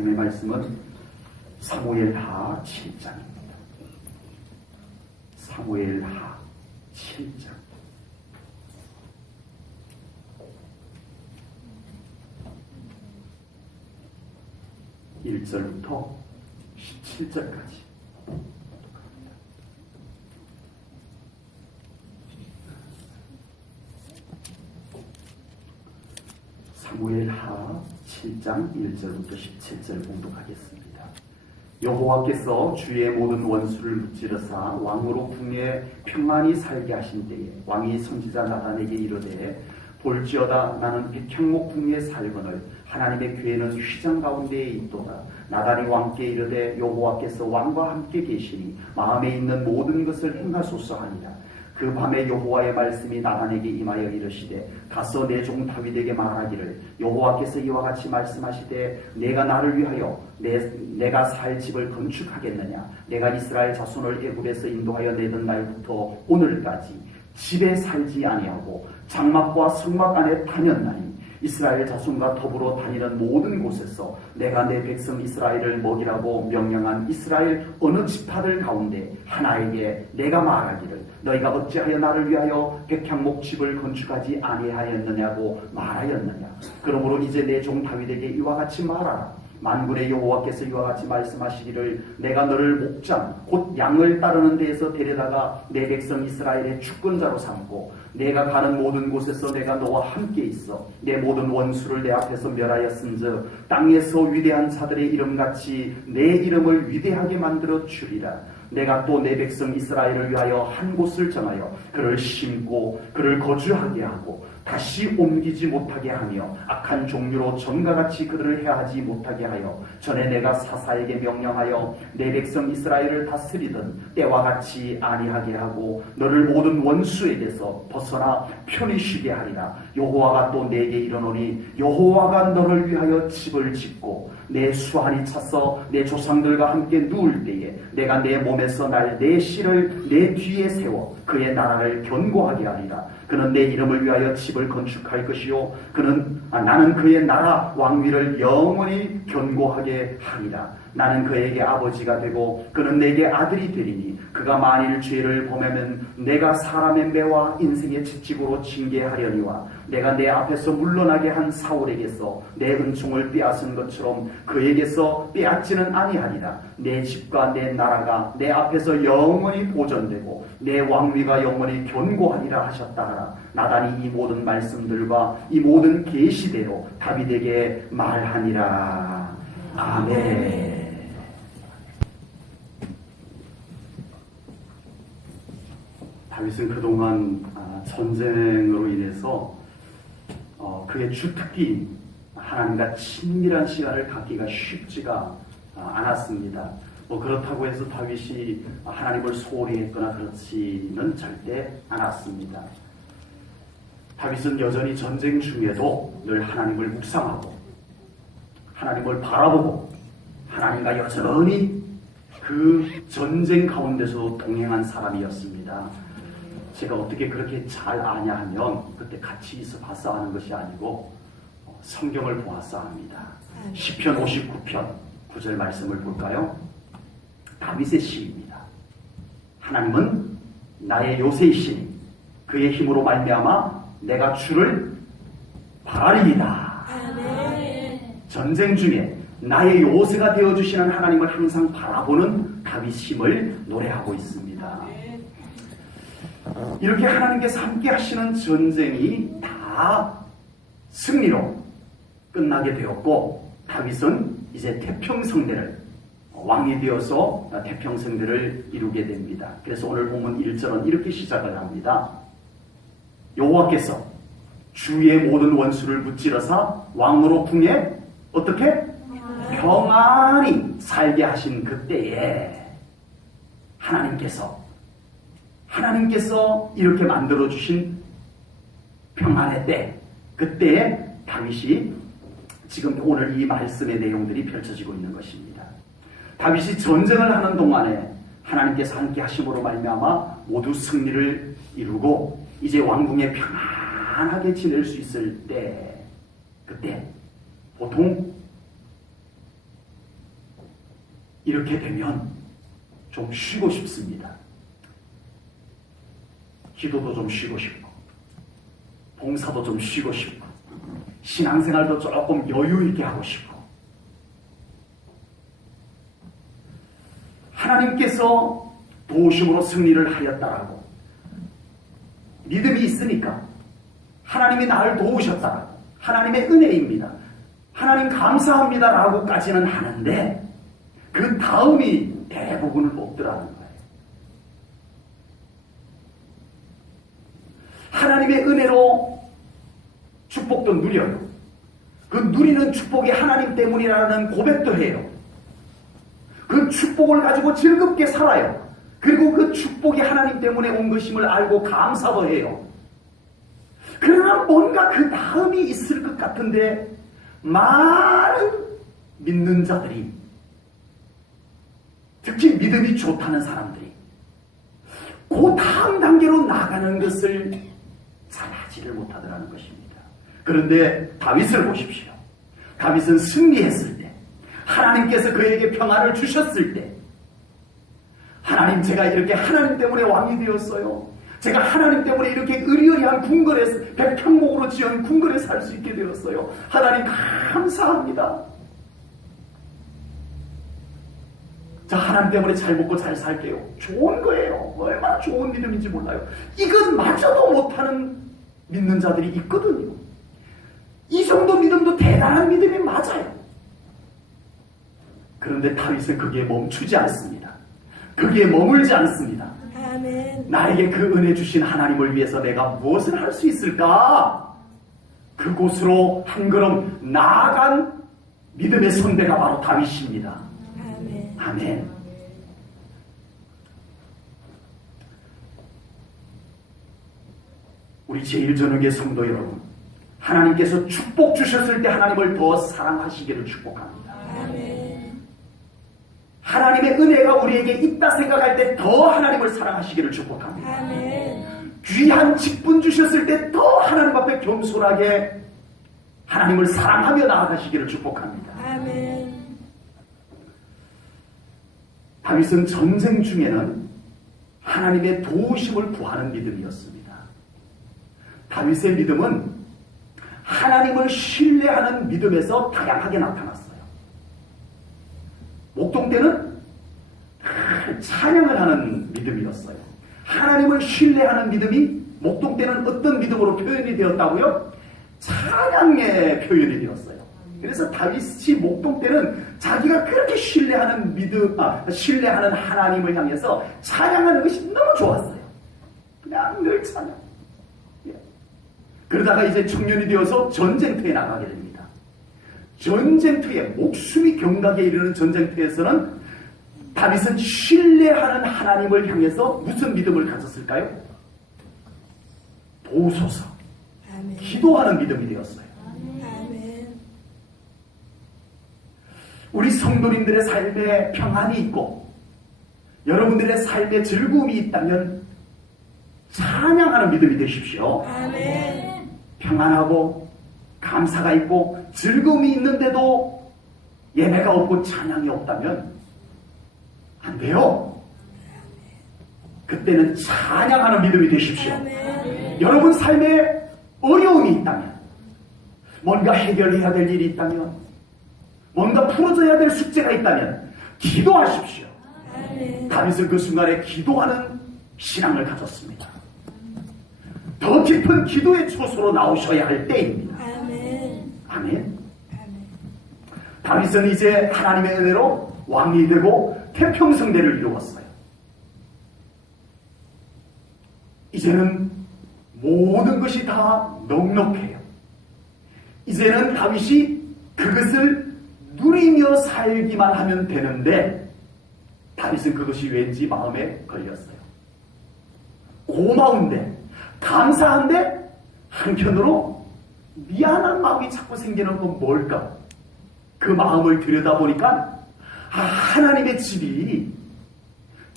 하나님의 말씀은 사무엘하 7장입니다. 사무엘하 7장 1절부터 17절까지 사무엘하 7장 1절부터 17절 봉독하겠습니다. 여호와께서 주의 모든 원수를 무찌르사 왕으로 국내에 평안히 살게 하신 때에 왕이 선지자 나단에게 이르되 볼지어다 나는 백향목 국내에 살거늘 하나님의 교회는 휘장 가운데에 있도다. 나단이 왕께 이르되 여호와께서 왕과 함께 계시니 마음에 있는 모든 것을 행하소서 하니라. 그 밤에 여호와의 말씀이 나단에게 임하여 이르시되 가서 내 종 다윗에게 말하기를 여호와께서 이와 같이 말씀하시되 내가 나를 위하여 내가 살 집을 건축하겠느냐. 내가 이스라엘 자손을 애굽에서 인도하여 내던 날부터 오늘까지 집에 살지 아니하고 장막과 성막 안에 다녔나니 이스라엘 자손과 더불어 다니는 모든 곳에서 내가 내 백성 이스라엘을 먹이라고 명령한 이스라엘 어느 지파들 가운데 하나에게 내가 말하기를 너희가 어찌하여 나를 위하여 백향목 집을 건축하지 아니하였느냐고 말하였느냐. 그러므로 이제 내 종 다윗에게 이와 같이 말하라. 만군의 여호와께서 이와 같이 말씀하시기를 내가 너를 목장 곧 양을 따르는 데에서 데려다가 내 백성 이스라엘의 주권자로 삼고 내가 가는 모든 곳에서 내가 너와 함께 있어 내 모든 원수를 내 앞에서 멸하였은즉 땅에서 위대한 자들의 이름같이 내 이름을 위대하게 만들어 주리라. 내가 또 내 백성 이스라엘을 위하여 한 곳을 정하여 그를 심고 그를 거주하게 하고 다시 옮기지 못하게 하며 악한 종류로 전과 같이 그들을 해하지 못하게 하여 전에 내가 사사에게 명령하여 내 백성 이스라엘을 다스리던 때와 같이 아니하게 하고 너를 모든 원수에게서 벗어나 편히 쉬게 하리라. 여호와가 또 내게 이르노니 여호와가 너를 위하여 집을 짓고 내 수한이 차서 내 조상들과 함께 누울 때에 내가 내 몸에서 날 내 씨를 내 뒤에 세워 그의 나라를 견고하게 하리라. 그는 내 이름을 위하여 집을 건축할 것이요 나는 그의 나라 왕위를 영원히 견고하게 하리라. 나는 그에게 아버지가 되고 그는 내게 아들이 되리니 그가 만일 죄를 범하면 내가 사람의 매와 인생의 채찍으로 징계하려니와 내가 내 앞에서 물러나게 한 사울에게서 내 은총을 빼앗은 것처럼 그에게서 빼앗지는 아니하리라. 내 집과 내 나라가 내 앞에서 영원히 보존되고 내 왕위가 영원히 견고하리라 하셨다 하라. 나단이 이 모든 말씀들과 이 모든 계시대로 다윗에게 말하니라. 아멘. 다윗은 그동안 전쟁으로 인해서 그의 주특기인 하나님과 친밀한 시간을 갖기가 쉽지가 않았습니다. 그렇다고 해서 다윗이 하나님을 소홀히 했거나 그렇지는 절대 않았습니다. 다윗은 여전히 전쟁 중에도 늘 하나님을 묵상하고 하나님을 바라보고 하나님과 여전히 그 전쟁 가운데서 동행한 사람이었습니다. 제가 어떻게 그렇게 잘 아냐 하면 그때 같이 있어 봤어 하는 것이 아니고 성경을 보았어 합니다. 시편 59편 9절 말씀을 볼까요? 다윗의 시입니다. 하나님은 나의 요새이시니 그의 힘으로 말미암아 내가 주를 바라리이다. 전쟁 중에 나의 요새가 되어주시는 하나님을 항상 바라보는 다윗임을 노래하고 있습니다. 이렇게 하나님께서 함께 하시는 전쟁이 다 승리로 끝나게 되었고 다윗은 이제 태평성대를 왕이 되어서 태평성대를 이루게 됩니다. 그래서 오늘 본문 1절은 이렇게 시작을 합니다. 여호와께서 주의 모든 원수를 무찌르사 왕으로 궁에 어떻게? 평안히 살게 하신 그때에 하나님께서 이렇게 만들어주신 평안의 때, 그때에 다윗이 지금 오늘 이 말씀의 내용들이 펼쳐지고 있는 것입니다. 다윗이 전쟁을 하는 동안에 하나님께서 함께 하심으로 말미암아 모두 승리를 이루고 이제 왕궁에 평안하게 지낼 수 있을 때, 그때 보통 이렇게 되면 좀 쉬고 싶습니다. 기도도 좀 쉬고 싶고, 봉사도 좀 쉬고 싶고, 신앙생활도 조금 여유 있게 하고 싶고, 하나님께서 도우심으로 승리를 하였다라고 믿음이 있으니까 하나님이 나를 도우셨다라고, 하나님의 은혜입니다, 하나님 감사합니다라고까지는 하는데 그 다음이 대부분을 못 들어하는 거예요. 하나님의 은혜로 축복도 누려요. 그 누리는 축복이 하나님 때문이라는 고백도 해요. 그 축복을 가지고 즐겁게 살아요. 그리고 그 축복이 하나님 때문에 온 것임을 알고 감사도 해요. 그러나 뭔가 그 다음이 있을 것 같은데 많은 믿는 자들이, 특히 믿음이 좋다는 사람들이 그 다음 단계로 나가는 것을 잘 하지를 못하더라는 것입니다. 그런데 다윗을 보십시오. 다윗은 승리했을 때, 하나님께서 그에게 평안을 주셨을 때, 하나님, 제가 이렇게 하나님 때문에 왕이 되었어요. 제가 하나님 때문에 이렇게 의리의리한 궁궐에, 백향목으로 지은 궁궐에 살 수 있게 되었어요. 하나님 감사합니다. 자, 하나님 때문에 잘 먹고 잘 살게요. 좋은 거예요. 얼마나 좋은 믿음인지 몰라요. 이것마저도 못하는 믿는 자들이 있거든요. 이 정도 믿음도 대단한 믿음이 맞아요. 그런데 다윗은 거기에 멈추지 않습니다. 거기에 머물지 않습니다. 아멘. 나에게 그 은혜 주신 하나님을 위해서 내가 무엇을 할 수 있을까? 그곳으로 한 걸음 나아간 믿음의 선배가 바로 다윗입니다. 아멘. 아멘. 우리 제1저녁의 성도 여러분, 하나님께서 축복 주셨을 때 하나님을 더 사랑하시기를 축복합니다. 아멘. 하나님의 은혜가 우리에게 있다 생각할 때 더 하나님을 사랑하시기를 축복합니다. 아멘. 귀한 직분 주셨을 때 더 하나님 앞에 겸손하게 하나님을 사랑하며 나아가시기를 축복합니다. 아멘. 다윗은 전쟁 중에는 하나님의 도우심을 구하는 믿음이었습니다. 다윗의 믿음은 하나님을 신뢰하는 믿음에서 다양하게 나타났어요. 목동 때는 찬양을 하는 믿음이었어요. 하나님을 신뢰하는 믿음이 목동 때는 어떤 믿음으로 표현이 되었다고요? 찬양의 표현이 되었어요. 그래서 다윗이 목동 때는 자기가 그렇게 신뢰하는 신뢰하는 하나님을 향해서 찬양하는 것이 너무 좋았어요. 그냥 늘 찬양. 그러다가 이제 청년이 되어서 전쟁터에 나가게 됩니다. 전쟁터에, 목숨이 경각에 이르는 전쟁터에서는 다윗은 신뢰하는 하나님을 향해서 무슨 믿음을 가졌을까요? 도우소서. 아멘. 기도하는 믿음이 되었어요. 아멘. 우리 성도님들의 삶에 평안이 있고 여러분들의 삶에 즐거움이 있다면 찬양하는 믿음이 되십시오. 아멘. 평안하고 감사가 있고 즐거움이 있는데도 예배가 없고 찬양이 없다면 안 돼요. 그때는 찬양하는 믿음이 되십시오. 아멘. 여러분 삶에 어려움이 있다면, 뭔가 해결해야 될 일이 있다면, 뭔가 풀어져야 될 숙제가 있다면 기도하십시오. 아멘. 다윗은 그 순간에 기도하는 신앙을 가졌습니다. 더 깊은 기도의 초소로 나오셔야 할 때입니다. 아멘. 아멘. 아멘. 다윗은 이제 하나님의 은혜로 왕이 되고 태평성대를 이루었어요. 이제는 모든 것이 다 넉넉해요. 이제는 다윗이 그것을 누리며 살기만 하면 되는데 다윗은 그것이 왠지 마음에 걸렸어요. 고마운데, 감사한데 한편으로 미안한 마음이 자꾸 생기는 건 뭘까? 그 마음을 들여다보니까 하나님의 집이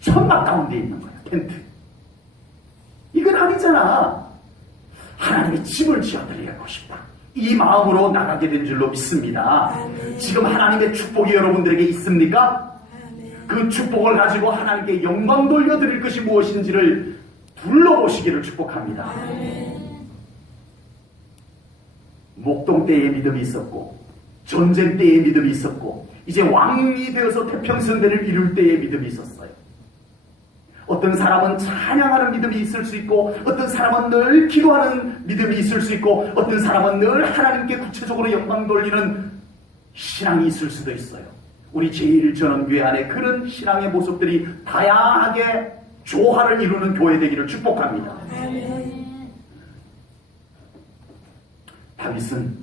천막 가운데 있는 거야. 텐트. 이건 아니잖아. 하나님의 집을 지어드리고 싶다. 이 마음으로 나가게 된 줄로 믿습니다. 아멘. 지금 하나님의 축복이 여러분들에게 있습니까? 아멘. 그 축복을 가지고 하나님께 영광 돌려드릴 것이 무엇인지를 둘러보시기를 축복합니다. 목동 때의 믿음이 있었고 전쟁 때의 믿음이 있었고 이제 왕이 되어서 태평성대를 이룰 때의 믿음이 있었어요. 어떤 사람은 찬양하는 믿음이 있을 수 있고 어떤 사람은 늘 기도하는 믿음이 있을 수 있고 어떤 사람은 늘 하나님께 구체적으로 영광 돌리는 신앙이 있을 수도 있어요. 우리 제1전원교회 안에 그런 신앙의 모습들이 다양하게 조화를 이루는 교회 되기를 축복합니다. 다윗은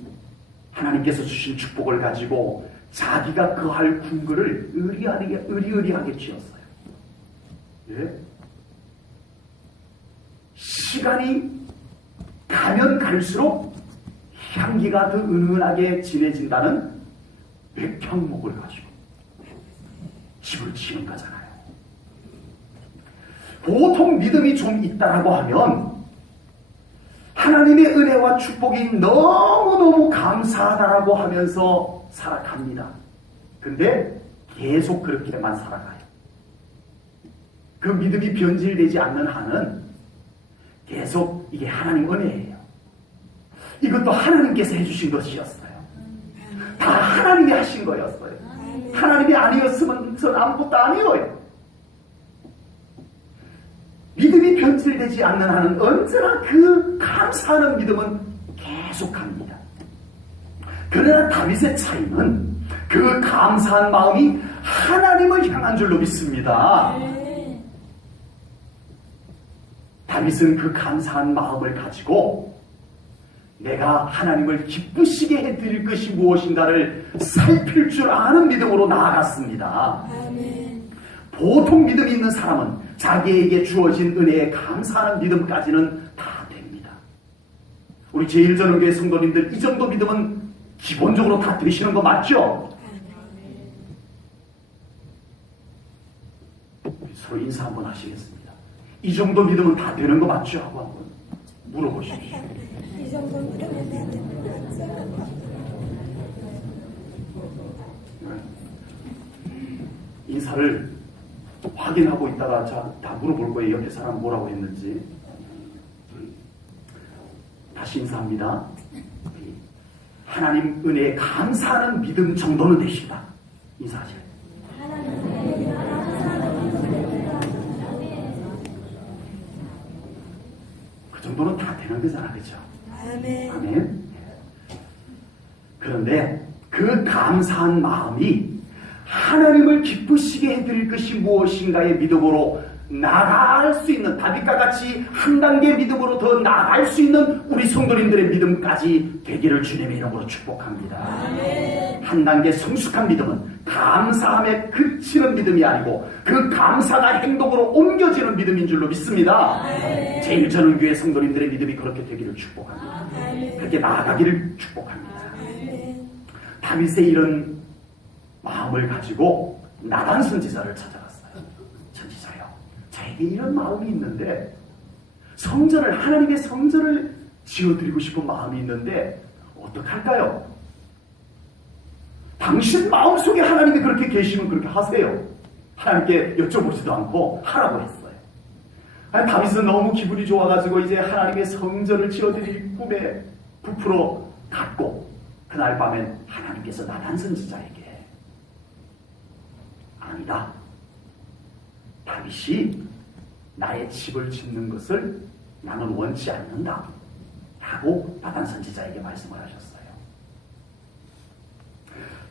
하나님께서 주신 축복을 가지고 자기가 거할 궁궐을 의리하게 지었어요. 예? 시간이 가면 갈수록 향기가 더 은은하게 진해진다는 백향목을 가지고 집을 지은 거잖아요. 보통 믿음이 좀 있다라고 하면 하나님의 은혜와 축복이 너무너무 감사하다라고 하면서 살아갑니다. 근데 계속 그렇게만 살아가요. 그 믿음이 변질되지 않는 한은 계속 이게 하나님 은혜예요. 이것도 하나님께서 해주신 것이었어요. 다 하나님이 하신 거였어요. 하나님이 아니었으면 전 아무것도 아니에요. 믿음이 변질되지 않는 한은 언제나 그 감사하는 믿음은 계속합니다. 그러나 다윗의 차이는 그 감사한 마음이 하나님을 향한 줄로 믿습니다. 다윗은 그 감사한 마음을 가지고 내가 하나님을 기쁘시게 해드릴 것이 무엇인가를 살필 줄 아는 믿음으로 나아갔습니다. 보통 믿음이 있는 사람은 자기에게 주어진 은혜에 감사하는 믿음까지는 다 됩니다. 우리 제1전원교회 성도님들 이 정도 믿음은 기본적으로 다 되시는 거 맞죠? 서로 인사 한번 하시겠습니다. 이 정도 믿음은 다 되는 거 맞죠? 하고 한번 물어보십시오. 이 정도 믿으면 되는 거 맞죠? 인사를 확인하고 있다가 다 물어볼 거예요. 옆에 사람 뭐라고 했는지. 다시 인사합니다. 하나님 은혜에 감사하는 믿음 정도는 되신다. 인사하세요. 그 정도는 다 되는 거잖아. 그렇죠? 아멘. 그런데 그 감사한 마음이 하나님을 기쁘시게 해드릴 것이 무엇인가의 믿음으로 나아갈 수 있는, 다윗과 같이 한 단계 믿음으로 더 나아갈 수 있는 우리 성도님들의 믿음까지 되기를 주님의 이름으로 축복합니다. 한 단계 성숙한 믿음은 감사함에 그치는 믿음이 아니고 그 감사가 행동으로 옮겨지는 믿음인 줄로 믿습니다. 제1전원교회 성도님들의 믿음이 그렇게 되기를 축복합니다. 그렇게 나아가기를 축복합니다. 다윗의 이런 마음을 가지고 나단 선지자를 찾아갔어요. 선지자요, 저에게 이런 마음이 있는데 하나님의 성전을 지어드리고 싶은 마음이 있는데 어떡할까요? 당신 마음속에 하나님이 그렇게 계시면 그렇게 하세요. 하나님께 여쭤보지도 않고 하라고 했어요. 다윗은 너무 기분이 좋아가지고 이제 하나님의 성전을 지어드릴 꿈에 부풀어 갔고, 그날 밤엔 하나님께서 나단 선지자에게 아니다, 다윗이 나의 집을 짓는 것을 나는 원치 않는다 하고 나단 선지자에게 말씀을 하셨어요.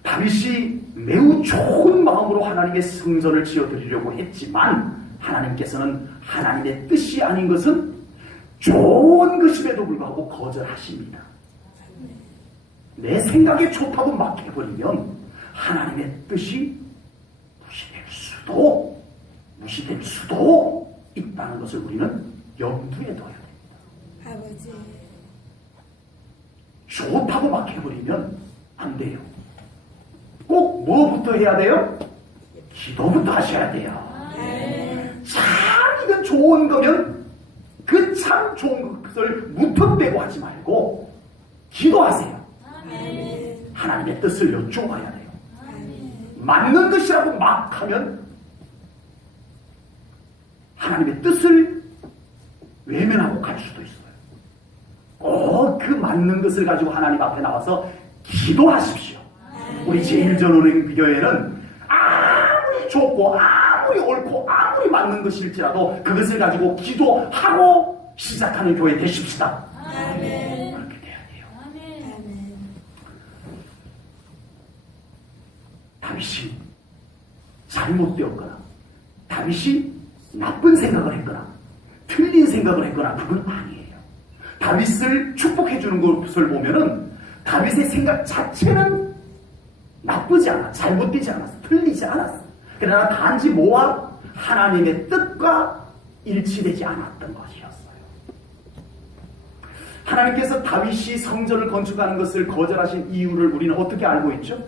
다윗이 매우 좋은 마음으로 하나님의 성전을 지어드리려고 했지만 하나님께서는 하나님의 뜻이 아닌 것은 좋은 것임에도 불구하고 거절하십니다. 내 생각에 좋다고 막 해버리면 하나님의 뜻이 무시될 수도 있다는 것을 우리는 염두에 둬야 됩니다. 아버지, 좋다고 막 해버리면 안 돼요. 꼭 뭐부터 해야 돼요? 기도부터 하셔야 돼요. 참 이건 좋은 거면 그 참 좋은 것을 무턱대고 하지 말고 기도하세요. 하나님의 뜻을 여쭤봐야 돼요. 맞는 뜻이라고 막 하면 하나님의 뜻을 외면하고 갈 수도 있어요. 꼭 그 맞는 것을 가지고 하나님 앞에 나와서 기도하십시오. 우리 제1전원행교회는 아무리 좋고 아무리 옳고 아무리 맞는 것일지라도 그것을 가지고 기도하고 시작하는 교회 되십시다. 아멘. 그렇게 돼야 돼요. 아멘. 다윗이 잘못되었거나 다윗이 나쁜 생각을 했거나 틀린 생각을 했거나 그건 아니에요. 다윗을 축복해 주는 것을 보면은 다윗의 생각 자체는 나쁘지 않아, 잘못되지 않았어, 틀리지 않았어. 그러나 단지 뭐와 하나님의 뜻과 일치되지 않았던 것이었어요. 하나님께서 다윗이 성전을 건축하는 것을 거절하신 이유를 우리는 어떻게 알고 있죠?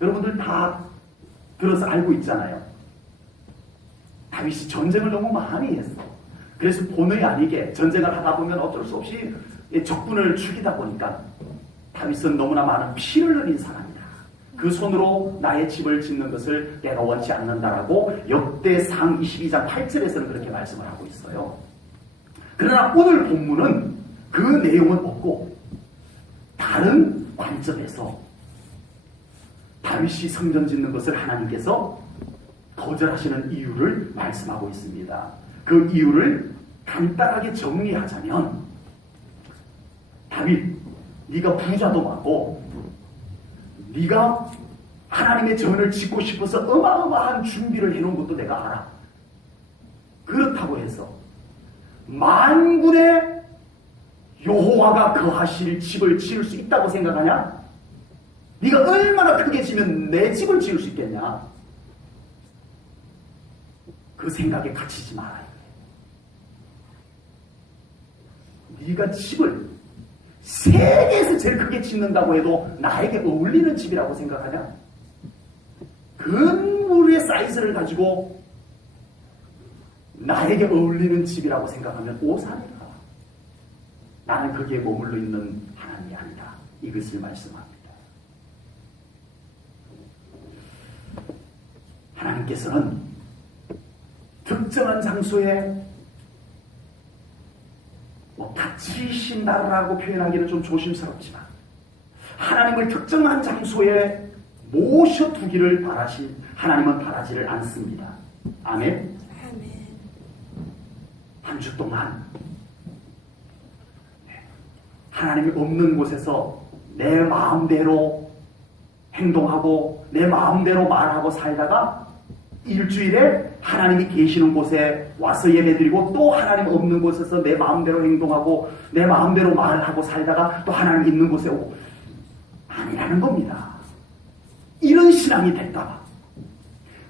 여러분들 다 들어서 알고 있잖아요. 다윗이 전쟁을 너무 많이 했어. 그래서 본의 아니게 전쟁을 하다 보면 어쩔 수 없이 적군을 죽이다 보니까 다윗은 너무나 많은 피를 흘린 사람이다. 그 손으로 나의 집을 짓는 것을 내가 원치 않는다라고 역대상 22장 8절에서는 그렇게 말씀을 하고 있어요. 그러나 오늘 본문은 그 내용은 없고 다른 관점에서 다윗이 성전 짓는 것을 하나님께서 거절하시는 이유를 말씀하고 있습니다. 그 이유를 간단하게 정리하자면 다윗, 네가 부자도 많고 네가 하나님의 전을 짓고 싶어서 어마어마한 준비를 해놓은 것도 내가 알아. 그렇다고 해서 만군의 여호와가 거하실 집을 지을 수 있다고 생각하냐? 네가 얼마나 크게 지면 내 집을 지을 수 있겠냐? 그 생각에 갇히지 말아야 돼. 네가 집을 세계에서 제일 크게 짓는다고 해도 나에게 어울리는 집이라고 생각하냐? 건물의 사이즈를 가지고 나에게 어울리는 집이라고 생각하면 오산이다. 나는 거기에 머물러 있는 하나님이 아니다. 이것을 말씀합니다. 하나님께서는 특정한 장소에 갇히신다라고 표현하기는 좀 조심스럽지만 하나님을 특정한 장소에 모셔두기를 바라신 하나님은 바라지를 않습니다. 아멘. 아멘. 한 주 동안 하나님이 없는 곳에서 내 마음대로 행동하고 내 마음대로 말하고 살다가 일주일에 하나님이 계시는 곳에 와서 예배드리고 또 하나님 없는 곳에서 내 마음대로 행동하고 내 마음대로 말하고 살다가 또 하나님 있는 곳에 오고 아니라는 겁니다. 이런 신앙이 될까봐,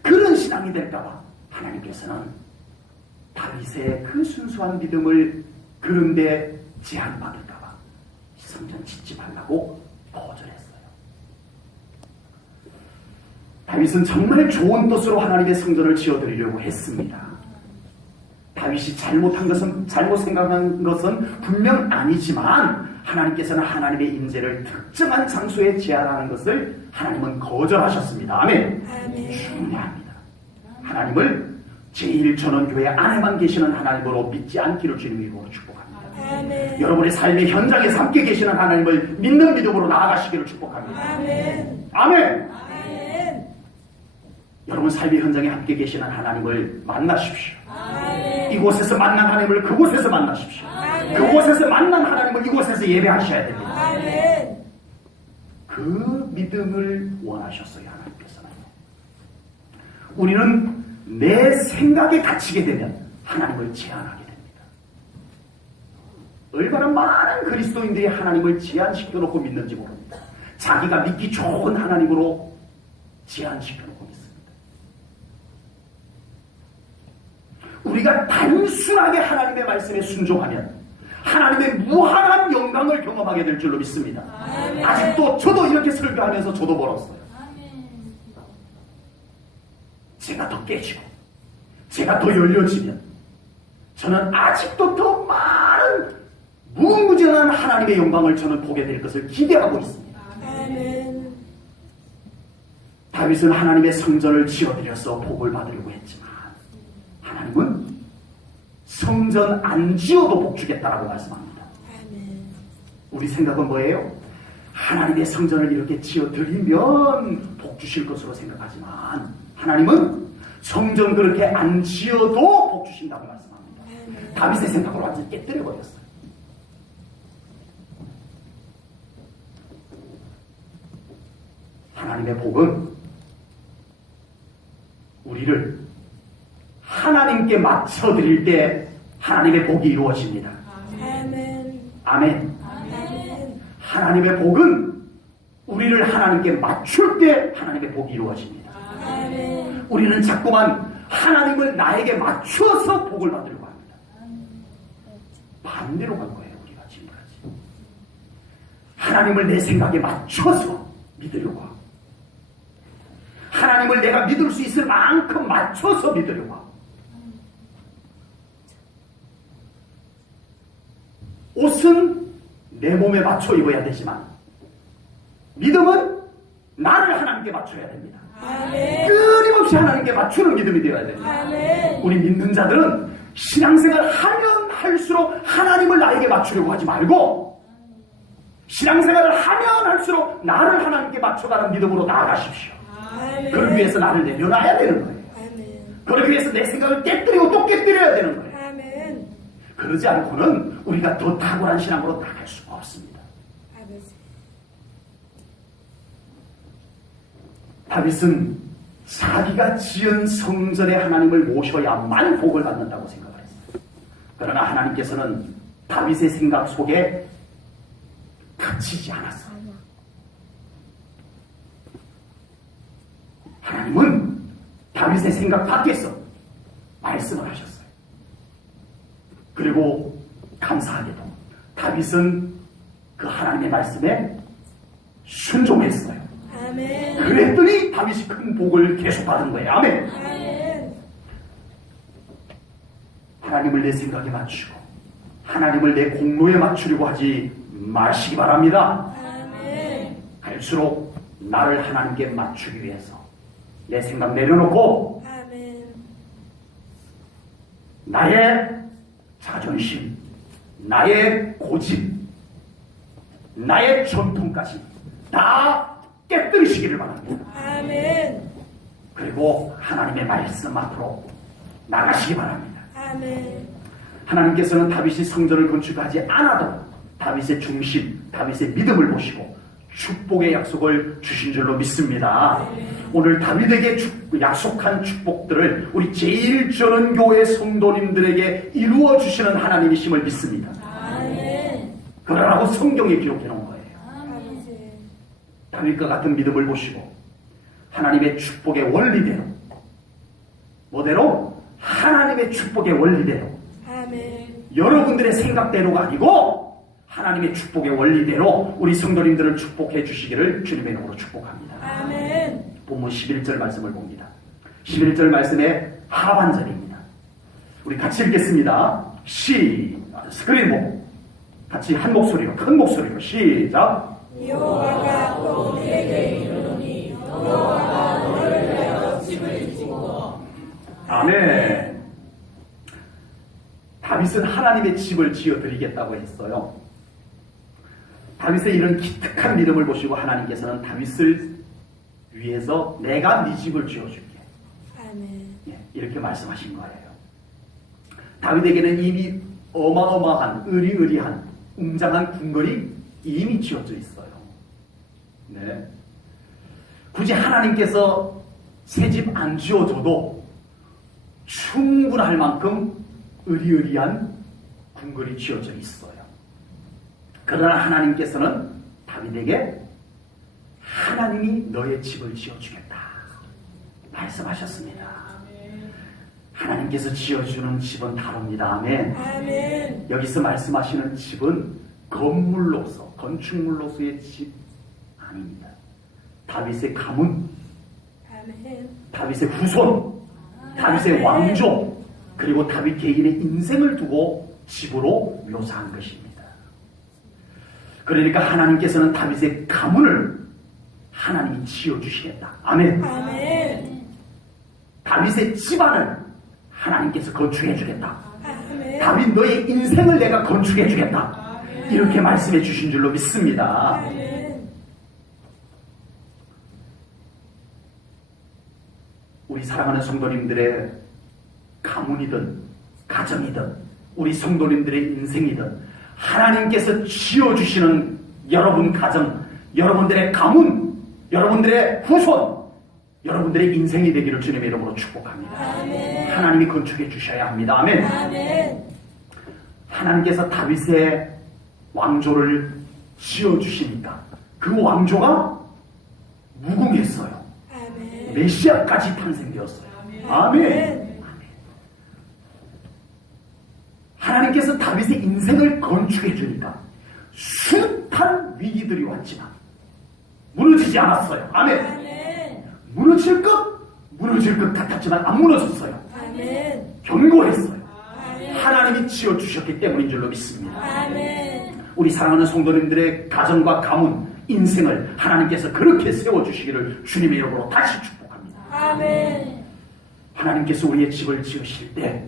그런 신앙이 될까봐 하나님께서는 다윗의 그 순수한 믿음을 그런데 제한받을까봐 성전 짓지 말라고 거절했어요. 다윗은 정말 좋은 뜻으로 하나님의 성전을 지어드리려고 했습니다. 다윗이 잘못 생각한 것은 분명 아니지만 하나님께서는 하나님의 임재를 특정한 장소에 제한하는 것을 하나님은 거절하셨습니다. 아멘. 아멘. 중요합니다. 하나님을 제1전원교회 안에만 계시는 하나님으로 믿지 않기를 주님의 이름으로 축복합니다. 아멘. 여러분의 삶의 현장에서 함께 계시는 하나님을 믿는 믿음으로 나아가시기를 축복합니다. 아멘. 아멘. 아멘. 여러분 삶의 현장에 함께 계시는 하나님을 만나십시오. 아멘. 이곳에서 만난 하나님을 그곳에서 만나십시오. 아멘. 그곳에서 만난 하나님을 이곳에서 예배하셔야 됩니다. 아멘. 그 믿음을 원하셨어요. 하나님께서는. 우리는 내 생각에 갇히게 되면 하나님을 제한하게 됩니다. 얼마나 많은 그리스도인들이 하나님을 제한시켜 놓고 믿는지 모릅니다. 자기가 믿기 좋은 하나님으로 제한시켜 놓고 믿습니다. 우리가 단순하게 하나님의 말씀에 순종하면 하나님의 무한한 영광을 경험하게 될 줄로 믿습니다. 아멘. 아직도 저도 이렇게 설교하면서 저도 멀었어요. 제가 더 깨지고 제가 더 열려지면 저는 아직도 더 많은 무궁무진한 하나님의 영광을 저는 보게 될 것을 기대하고 있습니다. 아멘. 다윗은 하나님의 성전을 지어드려서 복을 받으려고 했지만 하나님은 성전 안 지어도 복 주겠다라고 말씀합니다. 아멘. 우리 생각은 뭐예요? 하나님의 성전을 이렇게 지어드리면 복 주실 것으로 생각하지만 하나님은 성전 그렇게 안 지어도 복 주신다고 말씀합니다. 아멘. 다윗의 생각을 완전히 깨뜨려버렸어요. 하나님의 복은 우리를 하나님께 맞춰드릴 때 하나님의 복이 이루어집니다. 아멘. 아멘. 아멘. 하나님의 복은 우리를 하나님께 맞출 때 하나님의 복이 이루어집니다. 아멘. 우리는 자꾸만 하나님을 나에게 맞추어서 복을 받으려고 합니다. 반대로 갈 거예요. 우리가 지금까지. 하나님을 내 생각에 맞춰서 믿으려고 하고 하나님을 내가 믿을 수 있을 만큼 맞춰서 믿으려고 하고 옷은 내 몸에 맞춰 입어야 되지만 믿음은 나를 하나님께 맞춰야 됩니다. 아멘. 끊임없이 하나님께 맞추는 믿음이 되어야 됩니다. 아멘. 우리 믿는 자들은 신앙생활 하면 할수록 하나님을 나에게 맞추려고 하지 말고 신앙생활을 하면 할수록 나를 하나님께 맞춰가는 믿음으로 나아가십시오. 아멘. 그러기 위해서 나를 내려놔야 되는 거예요. 아멘. 그러기 위해서 내 생각을 깨뜨리고 또 깨뜨려야 되는 거예요. 아멘. 그러지 않고는 우리가 더 탁월한 신앙으로 나갈 수가 없습니다. 아버지. 다윗은 자기가 지은 성전에 하나님을 모셔야만 복을 받는다고 생각을 했어요. 그러나 하나님께서는 다윗의 생각 속에 갇히지 않았어요. 하나님은 다윗의 생각 밖에서 말씀을 하셨어요. 그리고 감사하게도 다윗은 그 하나님의 말씀에 순종했어요. 아멘. 그랬더니 다윗이 큰 복을 계속 받은 거예요. 아멘. 아멘. 하나님을 내 생각에 맞추고 하나님을 내 공로에 맞추려고 하지 마시기 바랍니다. 아멘. 갈수록 나를 하나님께 맞추기 위해서 내 생각 내려놓고 아멘. 나의 자존심, 나의 고집, 나의 전통까지 다 깨뜨리시기를 바랍니다. 아멘. 그리고 하나님의 말씀 앞으로 나가시기 바랍니다. 아멘. 하나님께서는 다윗이 성전을 건축하지 않아도 다윗의 중심, 다윗의 믿음을 보시고 축복의 약속을 주신 줄로 믿습니다. 오늘 다윗에게 약속한 축복들을 우리 제1전원교회 성도님들에게 이루어 주시는 하나님이심을 믿습니다. 아멘. 그러라고 성경에 기록해 놓은 거예요. 아버지. 다윗과 같은 믿음을 보시고 하나님의 축복의 원리대로 뭐대로? 하나님의 축복의 원리대로 아멘. 여러분들의 생각대로가 아니고 하나님의 축복의 원리대로 우리 성도님들을 축복해 주시기를 주님의 이름으로 축복합니다. 아멘. 본문 11절 말씀을 봅니다. 11절 말씀의 하반절입니다. 우리 같이 읽겠습니다. 스크린 보고 같이 한 목소리로 큰 목소리로 시작. 여호와가 또 내게 이르노니 여호와가 너를 위하여 집을 짓고. 아멘. 다윗은 하나님의 집을 지어드리겠다고 했어요. 다윗의 이런 기특한 믿음을 보시고 하나님께서는 다윗을 위해서 내가 네 집을 지어줄게. 아멘. 이렇게 말씀하신 거예요. 다윗에게는 이미 어마어마한 의리의리한 웅장한 궁궐이 이미 지어져 있어요. 네. 굳이 하나님께서 새 집 안 지어줘도 충분할 만큼 의리의리한 궁궐이 지어져 있어요. 그러나 하나님께서는 다윗에게 하나님이 너의 집을 지어주겠다 말씀하셨습니다. 하나님께서 지어주는 집은 다릅니다. 아멘. 아멘. 여기서 말씀하시는 집은 건물로서 건축물로서의 집 아닙니다. 다윗의 가문, 아멘. 다윗의 후손, 다윗의 왕조, 그리고 다윗 개인의 인생을 두고 집으로 묘사한 것입니다. 그러니까 하나님께서는 다윗의 가문을 하나님이 지어주시겠다. 아멘. 아멘. 다윗의 집안을 하나님께서 건축해 주겠다. 아멘. 다윗 너의 인생을 내가 건축해 주겠다. 이렇게 말씀해 주신 줄로 믿습니다. 우리 사랑하는 성도님들의 가문이든 가정이든 우리 성도님들의 인생이든 하나님께서 지어주시는 여러분 가정, 여러분들의 가문, 여러분들의 후손, 여러분들의 인생이 되기를 주님의 이름으로 축복합니다. 아멘. 하나님이 건축해 주셔야 합니다. 아멘. 아멘. 하나님께서 다윗의 왕조를 지어주시니까 그 왕조가 무궁했어요. 아멘. 메시아까지 탄생되었어요. 아멘. 하나님께서 다윗의 인생을 건축해 주니까 숱한 위기들이 왔지만 무너지지 않았어요. 아멘. 아멘. 무너질 것 같았지만 안 무너졌어요. 아멘. 견고했어요. 아멘. 하나님이 지어주셨기 때문인 줄로 믿습니다. 아멘. 우리 사랑하는 성도님들의 가정과 가문, 인생을 하나님께서 그렇게 세워주시기를 주님의 이름으로 다시 축복합니다. 아멘. 하나님께서 우리의 집을 지으실 때,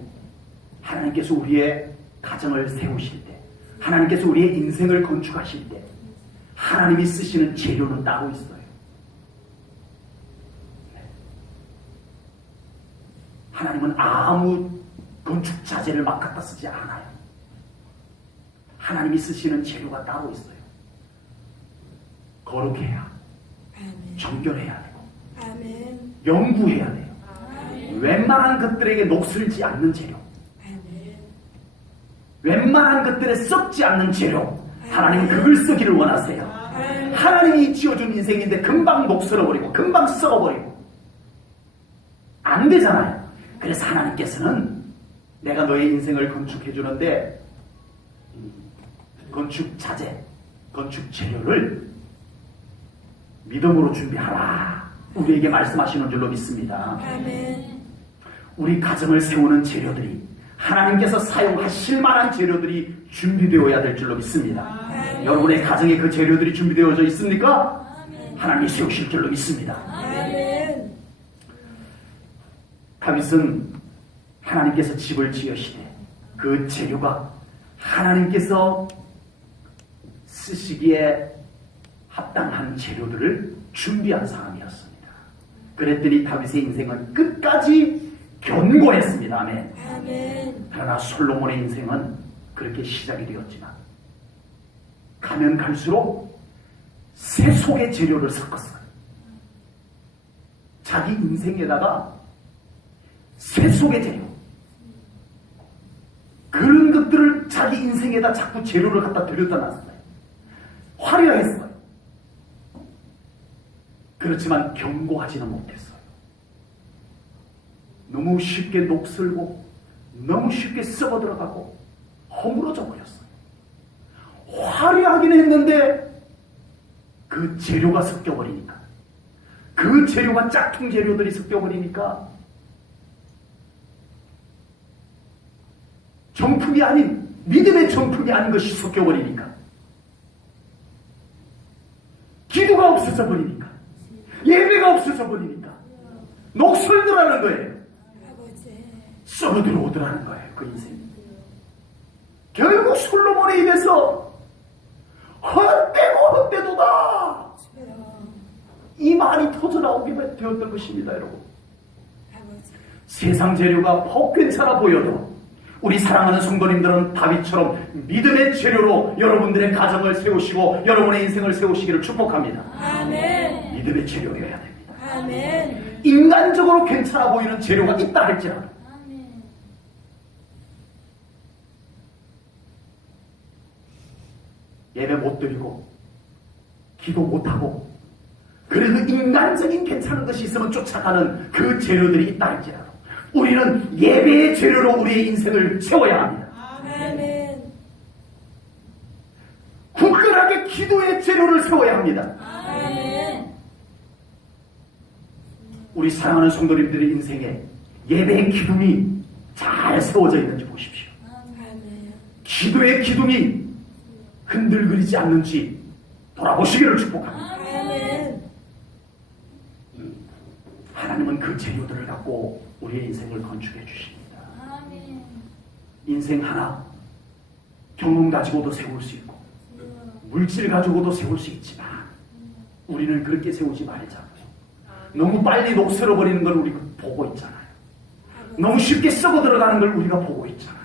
하나님께서 우리의 가정을 세우실 때, 하나님께서 우리의 인생을 건축하실 때 하나님이 쓰시는 재료는 따로 있어요. 하나님은 아무 건축 자재를 막 갖다 쓰지 않아요. 하나님이 쓰시는 재료가 따로 있어요. 거룩해야, 아멘. 정결해야 되고, 아멘. 연구해야 돼요. 아멘. 웬만한 것들에게 녹슬지 않는 재료, 아멘. 웬만한 것들에 썩지 않는 재료, 하나님은 그걸 쓰기를 원하세요. 하나님이 지어준 인생인데 금방 녹슬어버리고 금방 썩어버리고 안 되잖아요. 그래서 하나님께서는 내가 너의 인생을 건축해주는데 건축 자재, 건축 재료를 믿음으로 준비하라, 우리에게 말씀하시는 줄로 믿습니다. 아멘. 우리 가정을 세우는 재료들이, 하나님께서 사용하실 만한 재료들이 준비되어야 될 줄로 믿습니다. 여러분의 가정에 그 재료들이 준비되어져 있습니까? 하나님이 세우실 줄로 믿습니다. 아멘. 다윗은 하나님께서 집을 지으시되 그 재료가 하나님께서 쓰시기에 합당한 재료들을 준비한 사람이었습니다. 그랬더니 다윗의 인생은 끝까지 견고했습니다. 아멘. 아멘. 그러나 솔로몬의 인생은 그렇게 시작이 되었지만 가면 갈수록 세속의 재료를 섞었어요. 자기 인생에다가 세속의 재료, 그런 것들을 자기 인생에다 자꾸 재료를 갖다 들여다 놨어요. 화려했어요. 그렇지만 견고하지는 못했어요. 너무 쉽게 녹슬고 너무 쉽게 썩어 들어가고 허물어져 버렸어요. 화려하긴 했는데 그 재료가 섞여버리니까, 그 재료가 짝퉁 재료들이 섞여버리니까 정품이 아닌, 믿음의 정품이 아닌 것이 섞여버리니까, 기도가 없어져 버리니까, 예배가 없어져 버리니까 녹슬더라는 거예요. 아버지. 썩어 들어오더라는 거예요. 그 인생이. 결국 솔로몬의 입에서 헛되고 헛되도다, 이 말이 터져나오게 되었던 것입니다. 여러분, 아버지. 세상 재료가 퍽 괜찮아 보여도 우리 사랑하는 성도님들은 다윗처럼 믿음의 재료로 여러분들의 가정을 세우시고 여러분의 인생을 세우시기를 축복합니다. 아멘. 믿음의 재료여야 됩니다. 아멘. 인간적으로 괜찮아 보이는 재료가 있다 할지라도 아멘. 예배 못 드리고 기도 못하고 그래도 인간적인 괜찮은 것이 있으면 쫓아가는 그 재료들이 있다 할지라도 우리는 예배의 재료로 우리의 인생을 세워야 합니다. 아멘. 굳건하게 기도의 재료를 세워야 합니다. 아멘. 우리 사랑하는 성도님들의 인생에 예배의 기둥이 잘 세워져 있는지 보십시오. 아멘. 기도의 기둥이 흔들거리지 않는지 돌아보시기를 축복합니다. 아멘. 하나님은 그 재료들을 갖고 우리의 인생을 건축해 주십니다. 아멘. 인생 하나 경험 가지고도 세울 수 있고 물질 가지고도 세울 수 있지만 우리는 그렇게 세우지 말자고요. 너무 빨리 녹슬어버리는 걸 우리가 보고 있잖아요. 너무 쉽게 썩어 들어가는 걸 우리가 보고 있잖아요.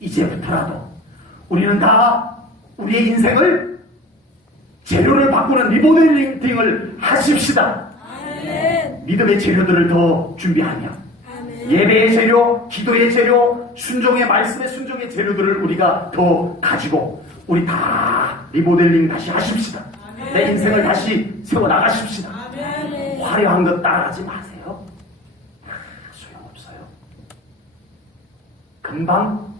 이제부터라도 우리는 다 우리의 인생을 재료를 바꾸는 리모델링을 하십시다. 아멘. 믿음의 재료들을 더 준비하며 아멘. 예배의 재료, 기도의 재료, 순종의 말씀의 순종의 재료들을 우리가 더 가지고 우리 다 리모델링 다시 하십시다. 내 인생을 다시 세워나가십시다. 아멘. 화려한 것 따라하지 마세요. 소용없어요. 금방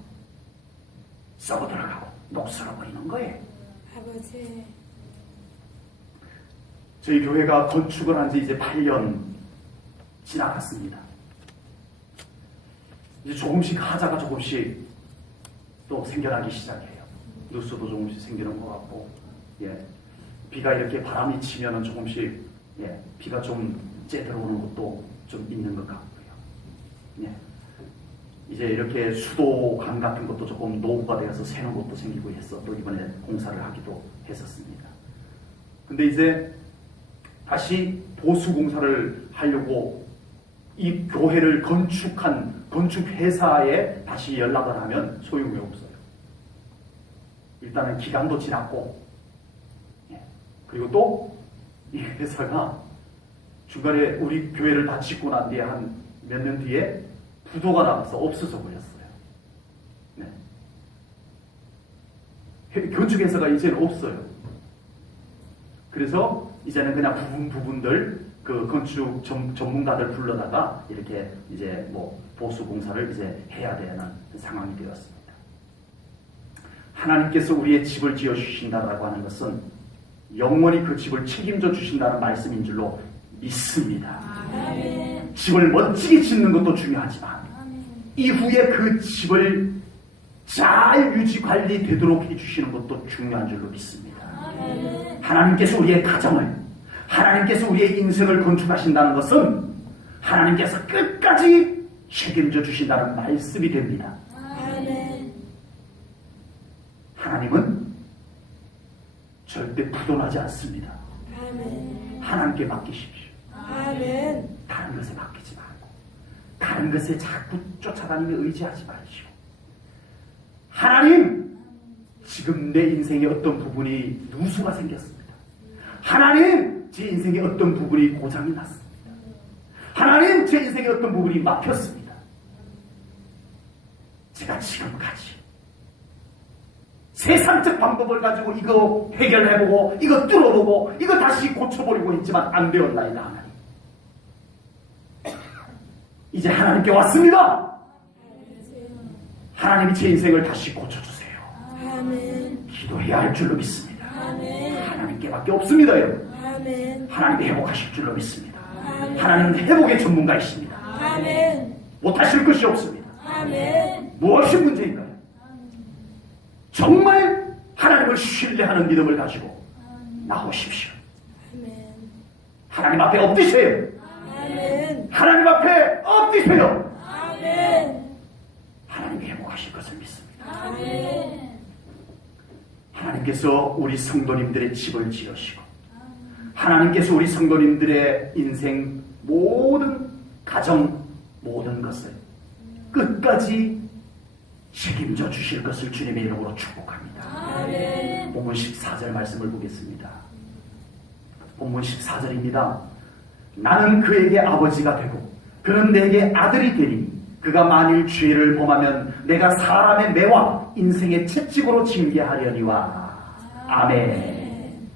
썩어 들어가고 녹슬어 버리는 거예요. 아버지. 저희 교회가 건축을 한 지 이제 8년 지나갔습니다. 이제 조금씩 하자가 조금씩 또 생겨나기 시작해요. 뉴스도 조금씩 생기는 것 같고, 예. 비가 이렇게 바람이 치면은 조금씩, 예. 비가 좀 째 들어오는 것도 좀 있는 것 같고요. 예. 이제 이렇게 수도관 같은 것도 조금 노후가 되어서 새는 것도 생기고 해서 또 이번에 공사를 하기도 했었습니다. 근데 이제 다시 보수 공사를 하려고 이 교회를 건축한 건축회사에 다시 연락을 하면 소용이 없어요. 일단은 기간도 지났고, 예. 그리고 또 이 회사가 중간에 우리 교회를 다 짓고 난 뒤에 한 몇 년 뒤에 부도가 나서 없어져 버렸어요. 네. 건축회사가 이제는 없어요. 그래서 이제는 그냥 부분들 그 건축 전문가들 불러다가 이렇게 이제 뭐 보수 공사를 이제 해야 되는 상황이 되었습니다. 하나님께서 우리의 집을 지어 주신다라고 하는 것은 영원히 그 집을 책임져 주신다는 말씀인 줄로 믿습니다. 아멘. 집을 멋지게 짓는 것도 중요하지만 아멘. 이후에 그 집을 잘 유지 관리되도록 해주시는 것도 중요한 줄로 믿습니다. 아멘. 하나님께서 우리의 가정을, 하나님께서 우리의 인생을 건축하신다는 것은 하나님께서 끝까지 책임져 주신다는 말씀이 됩니다. 아멘. 하나님은 절대 부도나지 않습니다. 아멘. 하나님께 맡기십시오. 아멘. 다른 것에 맡기지 말고 다른 것에 자꾸 쫓아다니며 의지하지 마시오. 하나님, 지금 내 인생의 어떤 부분이 누수가 생겼습니다. 하나님, 제 인생의 어떤 부분이 고장이 났습니다. 하나님, 제 인생의 어떤 부분이 막혔습니다. 제가 지금까지 세상적 방법을 가지고 이거 해결해보고 이거 뚫어보고 이거 다시 고쳐버리고 있지만 안 되었나이다. 하나님, 이제 하나님께 왔습니다. 하나님이 제 인생을 다시 고쳐주세요. 아멘. 기도해야 할 줄로 믿습니다. 아멘. 하나님께밖에 없습니다. 여러분, 아멘. 하나님이 회복하실 줄로 믿습니다. 아멘. 하나님은 회복의 전문가이십니다. 아멘. 못하실 것이 없습니다. 아멘. 무엇이 문제인가요? 정말 하나님을 신뢰하는 믿음을 가지고 나오십시오. 아멘. 하나님 앞에 엎드세요. 아멘. 하나님 앞에 엎드세요. 아멘. 하나님이 회복하실 것을 믿습니다. 아멘. 하나님께서 우리 성도님들의 집을 지으시고 하나님께서 우리 성도님들의 인생 모든 가정 모든 것을 끝까지 책임져 주실 것을 주님의 이름으로 축복합니다. 아멘. 본문 14절 말씀을 보겠습니다. 본문 14절입니다. 나는 그에게 아버지가 되고 그는 내게 아들이 되리니 그가 만일 죄를 범하면 내가 사람의 매와 인생의 채찍으로 징계하려니와. 아멘.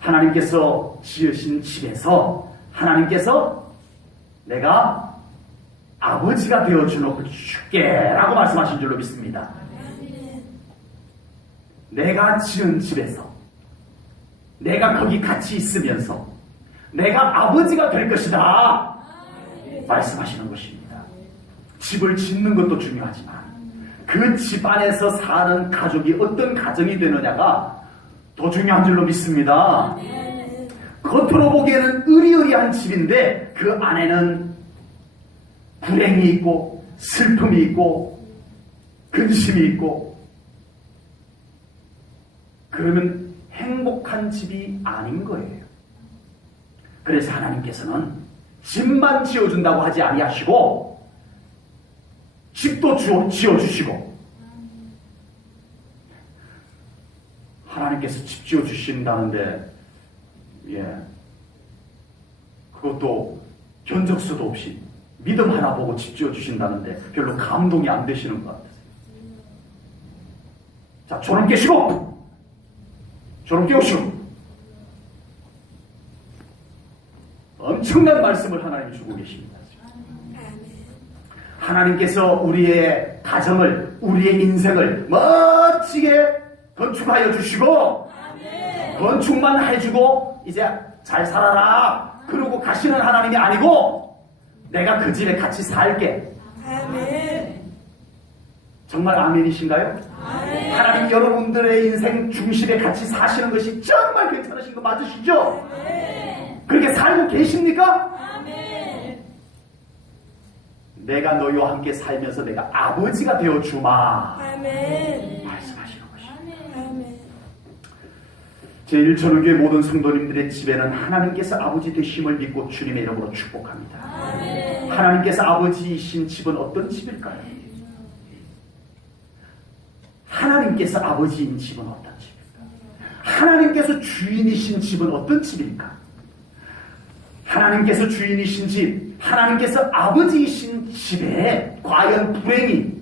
하나님께서 지으신 집에서 하나님께서 내가 아버지가 되어주노 주께라고 말씀하신 줄로 믿습니다. 내가 지은 집에서 내가 거기 같이 있으면서 내가 아버지가 될 것이다 말씀하시는 것입니다. 집을 짓는 것도 중요하지만 그 집 안에서 사는 가족이 어떤 가정이 되느냐가 더 중요한 줄로 믿습니다. 겉으로 보기에는 으리으리한 집인데 그 안에는 불행이 있고 슬픔이 있고 근심이 있고, 그러면 행복한 집이 아닌 거예요. 그래서 하나님께서는 집만 지어준다고 하지 아니하시고 집도 지어주시고, 하나님께서 집 지어주신다는데 그것도 견적서도 없이 믿음 하나 보고 집 지어주신다는데 별로 감동이 안 되시는 것 같으세요. 자, 졸음 깨시고 졸음 깨우시고, 엄청난 말씀을 하나님이 주고 계십니다. 하나님께서 우리의 가정을, 우리의 인생을 멋지게 건축하여 주시고, 건축만 해주고 이제 잘 살아라 그러고 가시는 하나님이 아니고, 내가 그 집에 같이 살게. 아멘. 정말 아멘이신가요? 아멘. 하나님 여러분들의 인생 중심에 같이 사시는 것이 정말 괜찮으신 거 맞으시죠? 아멘. 그렇게 살고 계십니까? 아멘. 내가 너희와 함께 살면서 내가 아버지가 되어주마 아멘. 말씀하시는 것입니다. 아멘. 제1천우교회 모든 성도님들의 집에는 하나님께서 아버지 되심을 믿고 주님의 이름으로 축복합니다. 아멘. 하나님께서 아버지이신 집은 어떤 집일까요? 하나님께서 아버지인 집은 어떤 집일까? 하나님께서 주인이신 집은 어떤 집일까? 하나님께서 주인이신 집, 하나님께서 아버지이신 집에 과연 불행이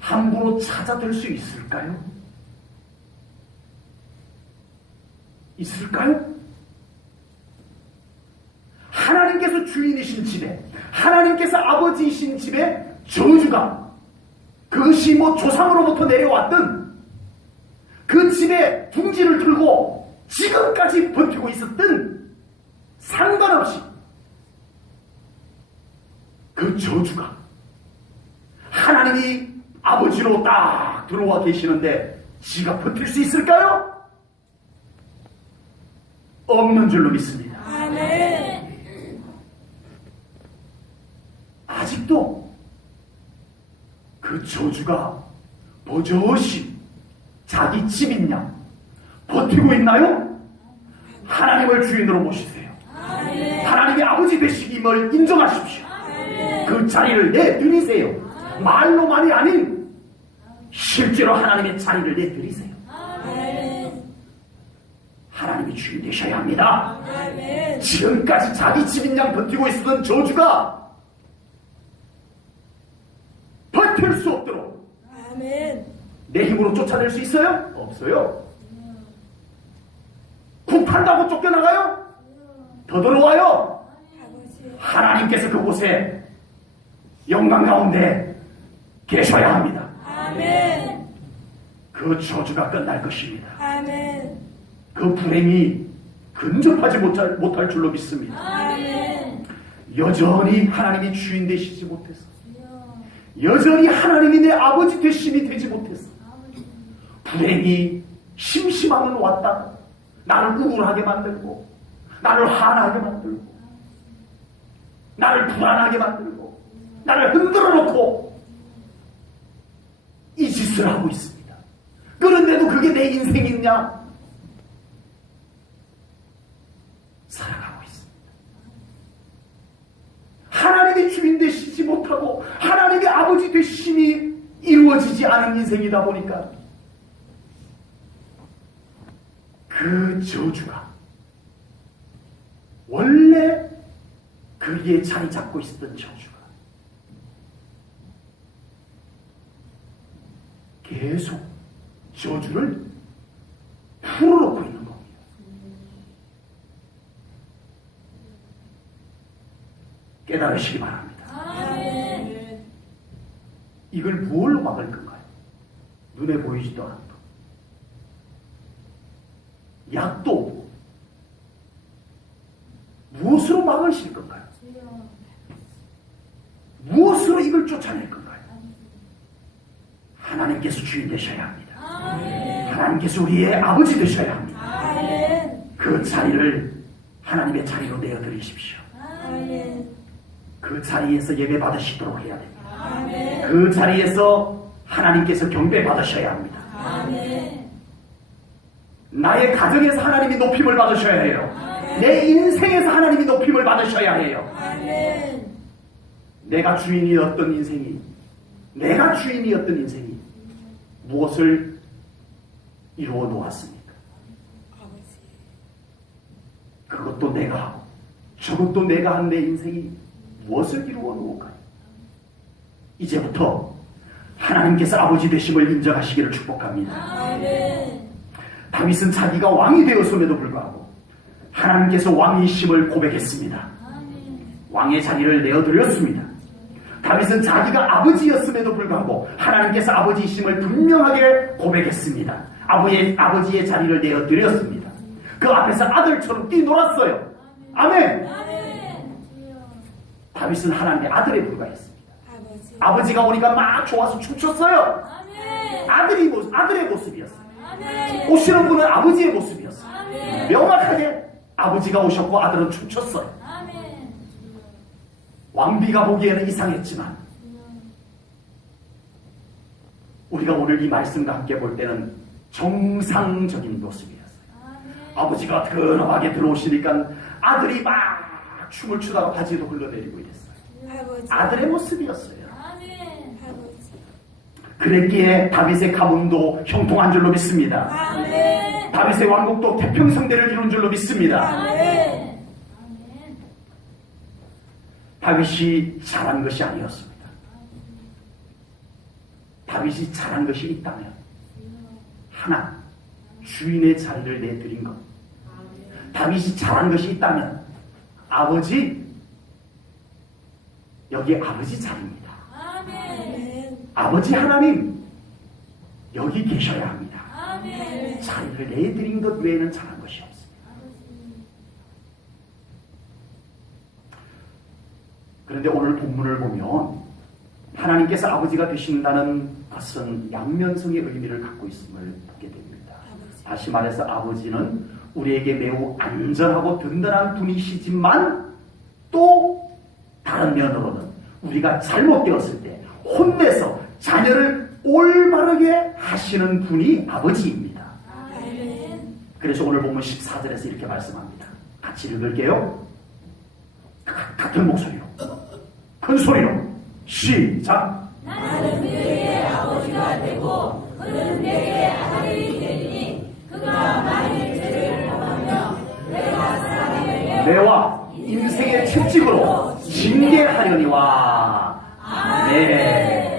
함부로 찾아들 수 있을까요? 있을까요? 하나님께서 주인이신 집에, 하나님께서 아버지이신 집에 저주가, 그것이 조상으로부터 내려왔던 그 집에 둥지를 틀고 지금까지 버티고 있었던, 상관없이 그 저주가 하나님이 아버지로 딱 들어와 계시는데 지가 버틸 수 있을까요? 없는 줄로 믿습니다. 아멘. 아직도 그 저주가 버젓이 자기 집이냐 버티고 있나요? 하나님을 주인으로 모시세요. 아멘. 하나님의 아버지 되시김을 인정하십시오. 아멘. 그 자리를 내드리세요. 말로만이 아닌 실제로 하나님의 자리를 내드리세요. 아멘. 하나님이 주인 되셔야 합니다. 아멘. 지금까지 자기 집인 양 버티고 있었던 저주가 버틸 수 없도록 아멘. 내 힘으로 쫓아낼 수 있어요? 없어요. 굽한다고 쫓겨나가요? 더 들어와요. 아버지. 하나님께서 그곳에 영광 가운데 계셔야 합니다. 아멘. 그 저주가 끝날 것입니다. 아멘. 그 불행이 근접하지 못할 줄로 믿습니다. 아멘. 여전히 하나님이 주인 되시지 못해서, 여전히 하나님이 내 아버지 되심이 되지 못해서 불행이 심심하면 왔다가 나를 우울하게 만들고, 나를 화나게 만들고, 나를 불안하게 만들고, 나를 흔들어 놓고 이 짓을 하고 있습니다. 그런데도 그게 내 인생이냐? 살아가고 있습니다. 하나님이 주인 되시지 못하고 하나님의 아버지 되심이 이루어지지 않은 인생이다 보니까 그 저주가 원래 거기에 자리 잡고 있었던 저주가 계속 저주를 풀어놓고 있는 겁니다. 깨달으시기 바랍니다. 아멘. 이걸 뭘로 막을 건가요? 눈에 보이지도 않고 약도 없고 무엇으로 막으실 건가요? 무엇으로 이걸 쫓아낼 건가요? 하나님께서 주인 되셔야 합니다. 아멘. 하나님께서 우리의 아버지 되셔야 합니다. 아멘. 그 자리를 하나님의 자리로 내어드리십시오. 아멘. 그 자리에서 예배 받으시도록 해야 됩니다. 아멘. 그 자리에서 하나님께서 경배 받으셔야 합니다. 아멘. 나의 가정에서 하나님이 높임을 받으셔야 해요. 내 인생에서 하나님이 높임을 받으셔야 해요. 아멘. 내가 주인이었던 인생이 무엇을 이루어 놓았습니까? 아버지. 그것도 내가 하고 저것도 내가 한 내 인생이 무엇을 이루어 놓을까요? 이제부터 하나님께서 아버지 되심을 인정하시기를 축복합니다. 아멘. 다윗은 자기가 왕이 되었음에도 불구하고 하나님께서 왕이심을 고백했습니다. 왕의 자리를 내어드렸습니다. 다윗은 자기가 아버지였음에도 불구하고 하나님께서 아버지이심을 분명하게 고백했습니다. 아버지의 자리를 내어드렸습니다. 그 앞에서 아들처럼 뛰놀았어요. 아멘. 다윗은 하나님의 아들에 불과했습니다. 아버지가 오니까 막 좋아서 춤췄어요. 아들의 모습이었어요. 오시는 분은 아버지의 모습이었어요. 명확하게 아버지가 오셨고 아들은 춤췄어요. 왕비가 보기에는 이상했지만 우리가 오늘 이 말씀과 함께 볼 때는 정상적인 모습이었어요. 아버지가 근엄하게 들어오시니까 아들이 막 춤을 추다가 바지도 흘러내리고 이랬어요. 아들의 모습이었어요. 그랬기에 다윗의 가문도 형통한 줄로 믿습니다. 다윗의 왕국도 태평성대를 이룬 줄로 믿습니다. 다윗이 잘한 것이 아니었습니다. 다윗이 잘한 것이 있다면 하나, 주인의 자리를 내드린 것. 다윗이 잘한 것이 있다면 아버지, 여기 아버지 자리입니다. 아버지 하나님, 여기 계셔야 합니다. 자리를 내드린 것 외에는 잘한 것이 없습니다. 그런데 오늘 본문을 보면 하나님께서 아버지가 되신다는 것은 양면성의 의미를 갖고 있음을 보게 됩니다. 다시 말해서 아버지는 우리에게 매우 안전하고 든든한 분이시지만 또 다른 면으로는 우리가 잘못되었을 때 혼내서 자녀를 올바르게 하시는 분이 아버지입니다. 그래서 오늘 보면 14절에서 이렇게 말씀합니다. 같이 읽을게요. 같은 목소리로 큰 소리로 시작. 나는 그에게 아버지가 되고 그는 내게 아들이 되리니 그가 만일 죄를 범하며 내가 사람에게 내와 인생의 채찍으로 징계하려니와. 아멘.